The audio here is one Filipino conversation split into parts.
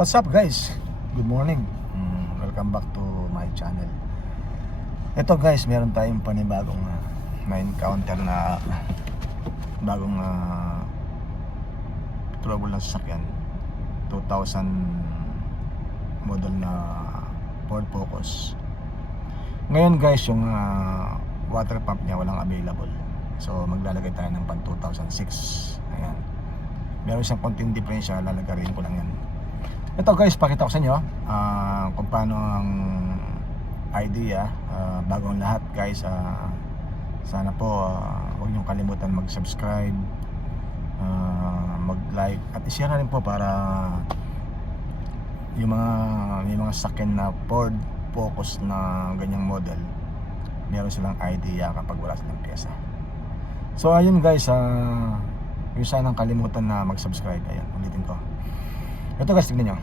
What's up guys? Good morning. Welcome back to my channel. Ito guys, meron tayong panibagong na-encounter na bagong trouble na sasakyan. 2000 model na Ford Focus. Ngayon guys, yung water pump niya walang available. So maglalagay tayo ng pang 2006. Ayan. Meron siyang konting diferensya, lalagarin ko lang yan. Ito guys, pakita ko sa inyo kung paano ang idea. Bago ang lahat guys, sana po huwag niyong kalimutan mag-subscribe, mag-like at i-share na rin po para yung may mga sakyan na Ford Focus na ganyang model, meron silang idea kapag wala silang pyesa. So ayun guys, yung sanang kalimutan na mag-subscribe. Ayan, ulitin ko. Ito guys, tignan nyo.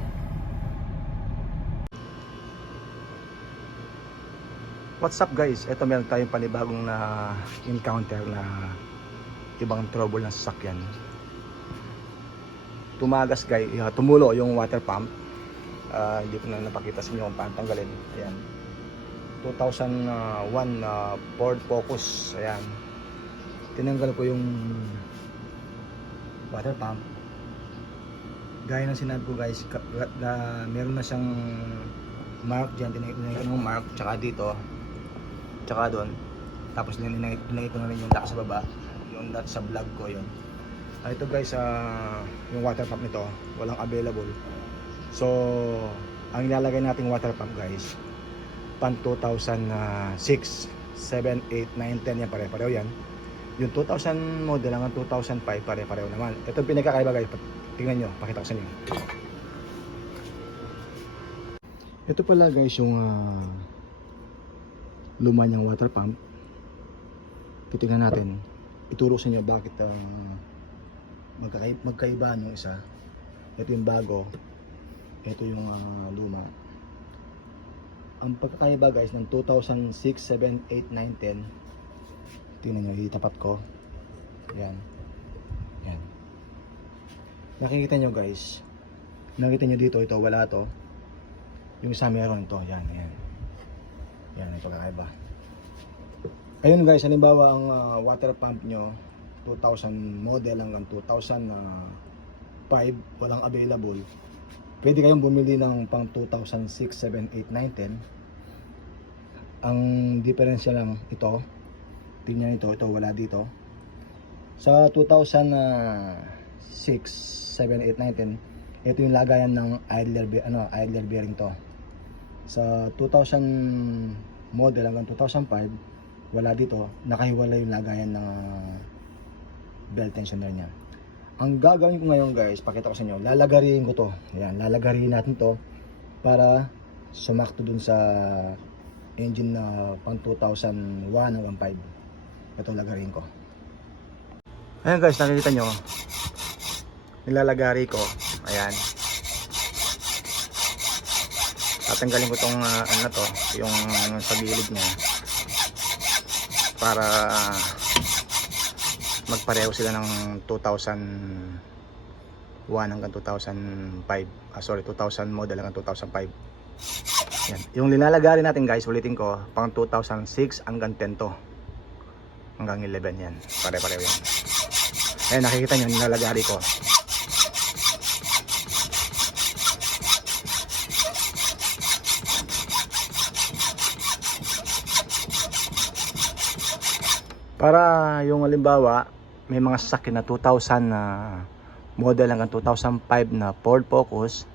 What's up guys? Ito meron tayong panibagong na encounter na ibang trouble ng sasakyan. Tumagas guys, tumulo yung water pump. Hindi ko na napakita sa inyo kung paano tanggalin. Ayan, 2001 Ford Focus. Ayan, tinanggal ko yung water pump. Gaya ng sinabi ko guys, meron na siyang mark dyan, tinignan ko ng mark, tsaka dito, tsaka doon. Tapos tinignan ko na rin yung lock sa baba, yung lock sa vlog ko yun. Ito guys, yung water pump nito walang available. So ang ilalagay nating water pump guys, pan 2006, 7, 8, 9, 10 yan, pare-pareho yan. Yung 2000 model hanggang 2005 pare-pareho naman. Ito yung pinagkakaiba guys, tingnan nyo, pakita ko sa inyo. Ito pala guys yung luma niyang water pump. Titingnan natin, ituro sa inyo bakit magkaiba nung isa. Ito yung bago, ito yung luma. Ang pagkakaiba guys ng 2006, 7, 8, 9, 10, tingnan nyo, itapat ko. Yan, yan. Nakikita nyo guys, nakikita nyo dito, ito wala to. Yung isa meron to, yan, yan. Yan, ito kakaiba. Ayun guys, halimbawa ang water pump nyo 2000 model hanggang 2005 walang available, pwede kayong bumili ng pang 2006, 7, 8, 9, 10. Ang diferensya lang ito, tingnan ito, ito wala dito. Sa 2006, 7, 8, 9, 10, ito yung lagayan ng idler bearing to. Sa 2000 model hanggang 2005 wala dito, nakahiwalay yung lagayan ng belt tensioner niya. Ang gagawin ko ngayon guys, pakita ko sa inyo, lalagarin ko to. Ayan, lalagarin natin to para sumakto dun sa engine na pang 2001 hanggang 5. Ito lagarin ko. Ayan guys, nakikita nyo, nilalagari ko. Ayan, tatanggalin ko tong ano to, yung sa gilid nya para magpareho sila ng 2001 hanggang 2005. 2000 model hanggang 2005. Yan, yung linalagari natin guys, ulitin ko, pang 2006 hanggang 10 to, hanggang 11 yan, pare-pareho yan. Ayan, nakikita nyo, nilalagari ko. Para yung halimbawa, may mga sasakyan na 2000 na model hanggang 2005 na Ford Focus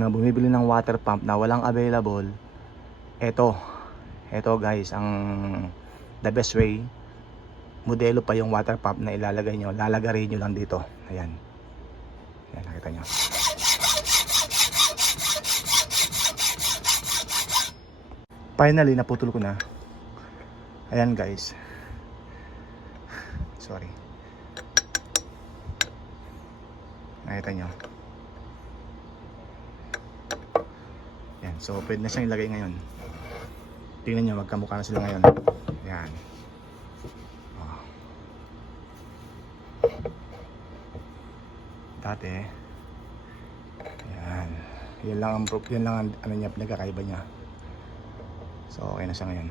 na bumibili ng water pump na walang available, eto guys, ang the best way, modelo pa yung water pump na ilalagay nyo, lalagarin nyo lang dito. Ayan, ayan, nakita nyo. Finally, naputol ko na. Ayan guys, sorry, nakita nyo. Yan, so pwede na siyang ilagay ngayon. Tingnan nyo, magkamukha na sila ngayon. Yan. Dati, yan, Yan lang ang ano niya, pinagkakaiba niya. So okay na siya ngayon.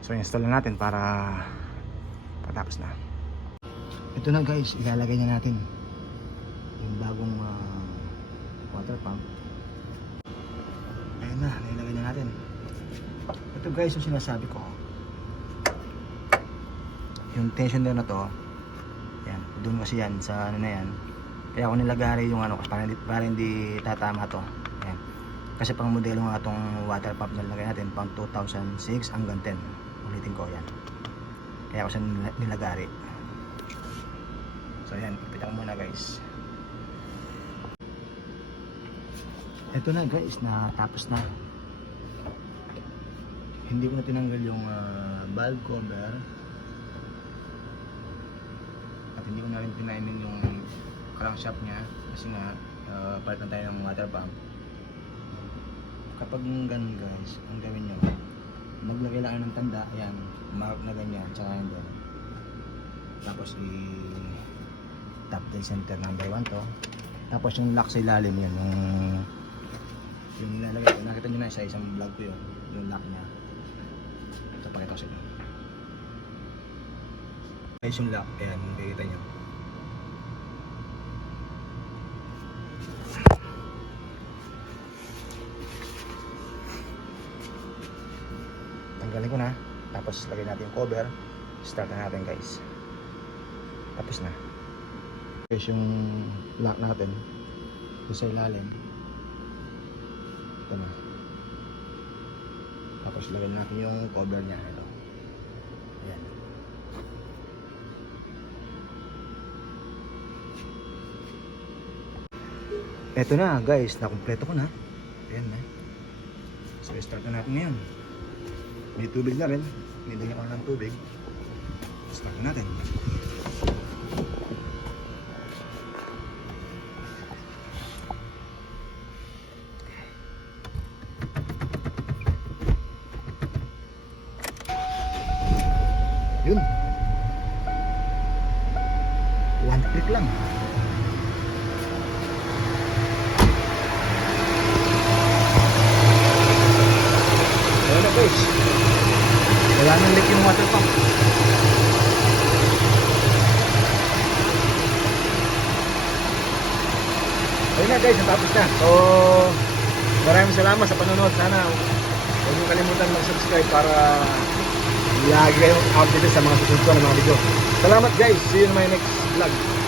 So install na natin para patapos na. Ito na guys, ilalagay na natin yung bagong water pump. Ayan na, nilagay na natin. Ito guys yung sinasabi ko. Yung tensioner na to, yan, doon kasi yan sa ano na yan. Kaya ako nilagari yung ano para hindi tatama to. Yan. Kasi pang modelo nga itong water pump na nilagay natin pang 2006 hanggang 10. Ulitin ko yan. Kaya ako siya nilagari. So yan, ipita ko muna guys. Ito na guys, natapos na. Hindi ko na tinanggal yung valve cover. At hindi ko na rin pinaimin yung crankshaft nya. Kasi nga, part na tayo ng water pump. Kapag ganun guys, ang gawin nyo, maglagay lang ng tanda, ayan, mark na ganyan, tsaka yun doon. Tapos top dead center number 1 to. Tapos yung lock sa ilalim yan, yung nilalagay ko, nakita nyo na sa isang vlog ko yun, yung lock nya. Ito pakita ko sa inyo. Guys, yung lock, ayan, makikita nyo. Tanggalin ko na, tapos lagay natin yung cover, start na natin guys. Tapos na guys yung lock natin ito sa ilalim. Ito na, tapos lagay natin yung cover nya. Ito, ayan. Ito na guys, nakumpleto ko na. Ayan na. So start na natin ngayon. May tubig na rin, nilagyan ko ng tubig. Start na natin. Yun, 1 click lang. Ayan na guys, wala nang leak yung water pump. Ayun na guys, natapos na. So maraming salamat sa panonood. Sana huwag niyo kalimutan mag-subscribe para lagi kayong updated sa mga susunod na mga video. Salamat guys, see you in my next vlog.